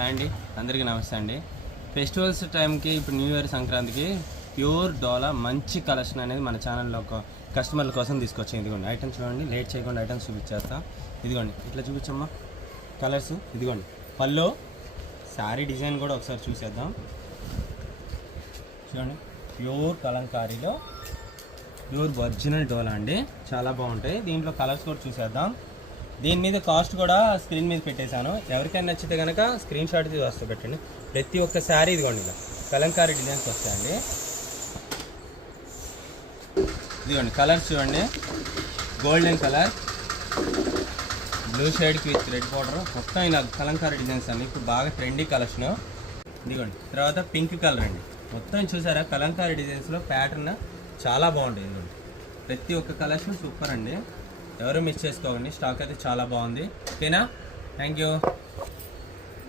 Hi అండి, అందరికీ నమస్తే అండి. ఫెస్టివల్స్ టైంకి ఇప్పుడు న్యూ ఇయర్ సంక్రాంతికి ప్యూర్ డోలా మంచి కలెక్షన్ అనేది మన ఛానల్లో ఒక కస్టమర్ల కోసం తీసుకొచ్చాం. ఇదిగోండి ఐటమ్స్ చూడండి, లేట్ చేయకుండా ఐటమ్స్ చూపించేస్తా. ఇదిగోండి ఇట్లా చూపించమ్మా కలర్స్. ఇదిగోండి పళ్ళు, శారీ డిజైన్ కూడా ఒకసారి చూసేద్దాం. చూడండి ప్యూర్ కలంకారీలో ప్యూర్ ఒరిజినల్ డోలా అండి, చాలా బాగుంటాయి. దీంట్లో కలర్స్ కూడా చూసేద్దాం. దీని మీద కాస్ట్ కూడా స్క్రీన్ మీద పెట్టేశాను. ఎవరికైనా నచ్చితే కనుక స్క్రీన్ షాట్ తీసి వస్తే పెట్టండి. ప్రతి ఒక్క శారీ ఇదిగోండి ఇలా కలంకారీ డిజైన్స్ వస్తాయండి. ఇదిగోండి కలర్స్ చూడండి, గోల్డెన్ కలర్, బ్లూ షేడ్కి విత్ రెడ్ బార్డర్, మొత్తం ఇలా కలంకారీ డిజైన్స్ అండి. ఇప్పుడు బాగా ట్రెండీ కలెక్షన్. ఇదిగోండి తర్వాత పింక్ కలర్ అండి. మొత్తం చూసారా కలంకారీ డిజైన్స్లో ప్యాటర్న్ చాలా బాగుంటుంది. ఇదిగోండి ప్రతి ఒక్క కలెక్షన్ సూపర్ అండి, ఎవరు మిస్ చేసుకోకండి. స్టాక్ అయితే చాలా బాగుంది. ఓకేనా, థ్యాంక్ యూ.